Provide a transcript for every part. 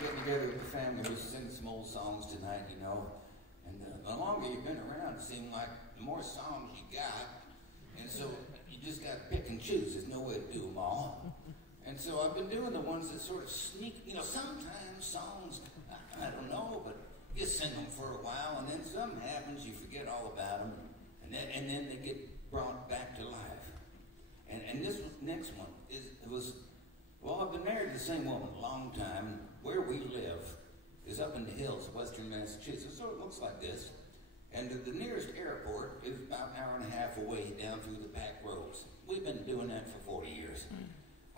getting together with the family. We sing some old songs tonight, you know. And the longer you've been around, it seems like the more songs you got. And so you just got to pick and choose. There's no way to do them all. And so I've been doing the ones that sort of sneak, you know, sometimes songs, I don't know, but you sing them for a while, and then something happens, you forget all about them, and then they get brought back to life. And this next one was, well, I've been married to the same woman a long time. Where we live is up in the hills of western Massachusetts, so it looks like this. And the nearest airport is about an hour and a half away down through the back roads. We've been doing that for 40 years.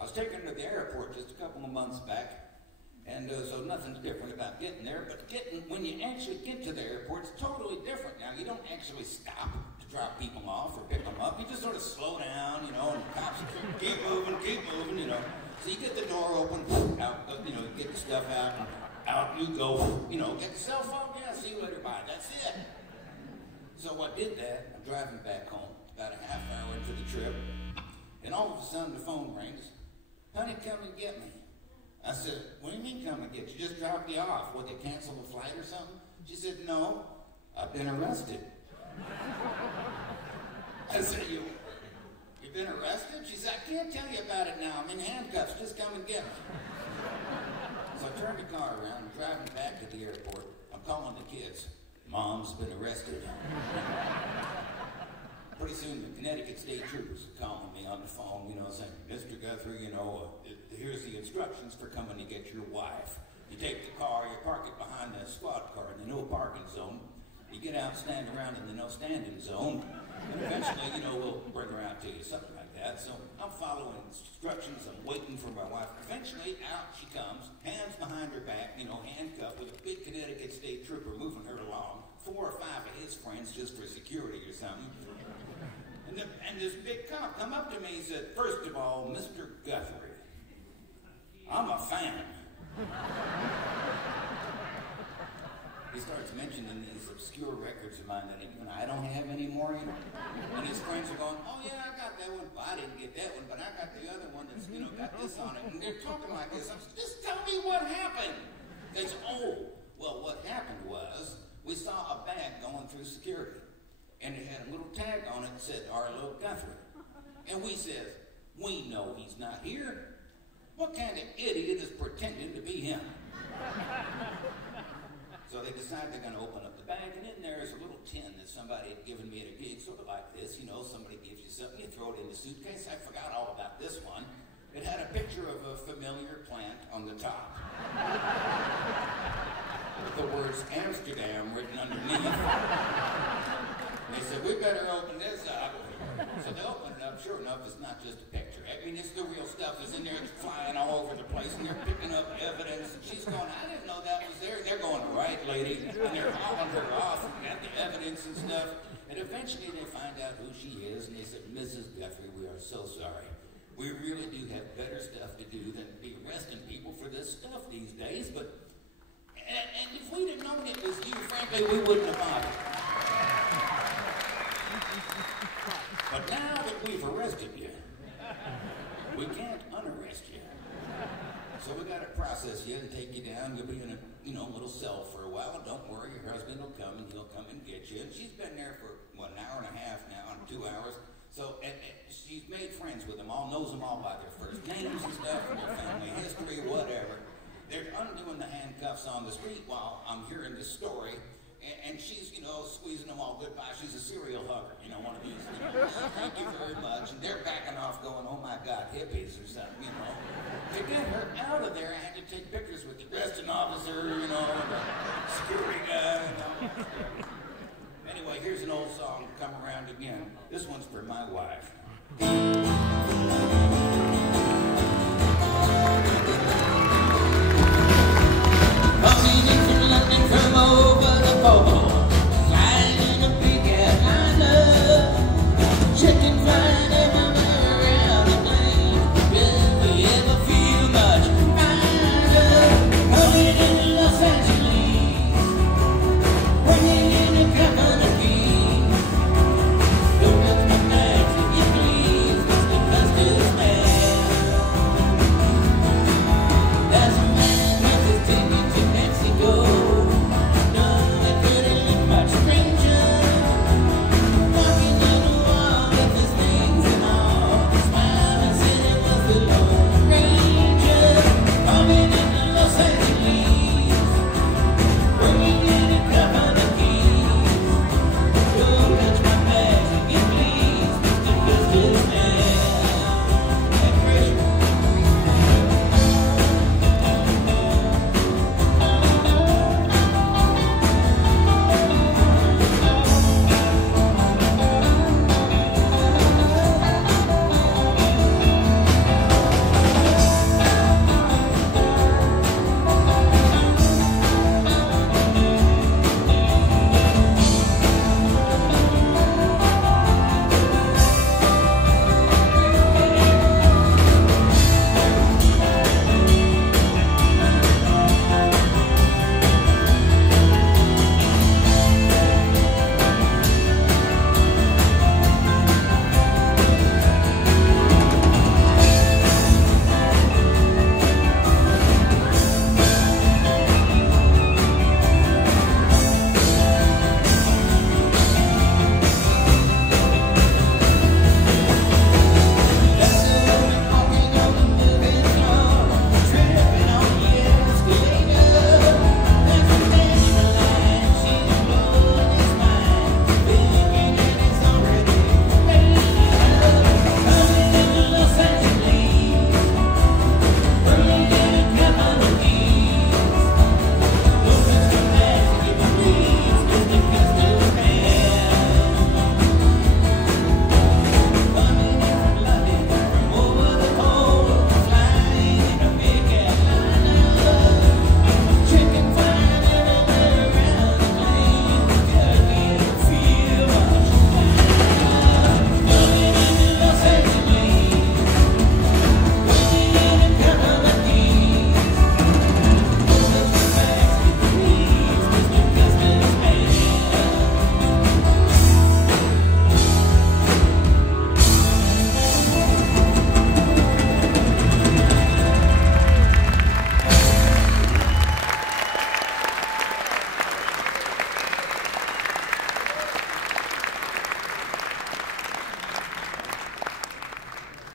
I was taken to the airport just a couple of months back, and so nothing's different about getting there, but when you actually get to the airport, it's totally different. Now, you don't actually stop to drop people off or pick them up. You just sort of slow down, you know, and the cops keep moving, you know. So you get the door open, out, you know, get the stuff out, and out you go, you know, get the cell phone, yeah, see you later, bye, that's it. So I did that. I'm driving back home, about a half hour into the trip, and all of a sudden the phone rings. Honey, come and get me. I said, what do you mean come and get you? Just dropped you off. Would they cancel the flight or something? She said, no, I've been arrested. I said, you've been arrested? She said, I can't tell you about it now. I'm in handcuffs. Just come and get me. So I turned the car around. I'm driving back to the airport. I'm calling the kids. Mom's been arrested. Pretty soon, the Connecticut State Troopers are calling me on the phone, you know, saying, Mr. Guthrie, you know, here's the instructions for coming to get your wife. You take the car, you park it behind the squad car in the no parking zone. You get out, stand around in the no standing zone, and eventually, you know, we'll bring her out to you, something like that. So I'm following instructions, I'm waiting for my wife. Eventually, out she comes, hands behind her back, you know, handcuffed with a big Connecticut State Trooper moving her along, 4 or 5 of his friends just for security or something. And this big cop come up to me, he said, first of all, Mr. Guthrie, I'm a fan. He starts mentioning these obscure records of mine that even I don't have anymore, you know. And his friends are going, oh yeah, I got that one. Well, I didn't get that one, but I got the other one that's, you know, got this on it. And they're talking like this. I'm saying, just tell me what happened. They said, oh, well, what happened was we saw a bag going through security. And it had a little tag on it that said Arlo Guthrie. And we said, we know he's not here. What kind of idiot is pretending to be him? So they decided they're going to open up the bag, and in there is a little tin that somebody had given me at a gig, sort of like this. You know, somebody gives you something, you throw it in the suitcase. I forgot all about this one. It had a picture of a familiar plant on the top. With the words Amsterdam written underneath. They said, we better open this up. So they open it up. Sure enough, it's not just a picture. I mean, it's the real stuff that's in there. It's flying all over the place, and they're picking up evidence. And she's going, I didn't know that was there. And they're going, right, lady. And they're hauling her off and got the evidence and stuff. And eventually they find out who she is, and they said, Mrs. Guthrie, we are so sorry. We really do have better stuff to do than be arresting people for this stuff these days. But and if we'd have known it was you, frankly, we wouldn't have bothered. But now that we've arrested you, we can't unarrest you. So we got to process you and take you down. You'll be in a, you know, little cell for a while. Don't worry, your husband will come and he'll come and get you. And she's been there for, what, an hour and a half now, 2 hours. So she's made friends with them all, knows them all by their first names and stuff, and their family history, whatever. They're undoing the handcuffs on the street while I'm hearing this story. And she's, you know, squeezing them all goodbye. She's a serial hugger, you know, one of these, you know, thank you very much. And they're backing off going, oh my God, hippies or something, you know. To get her out of there, I had to take pictures with the arresting officer, you know, and the security guy, you know. Anyway, here's an old song, Come Around Again. This one's for my wife.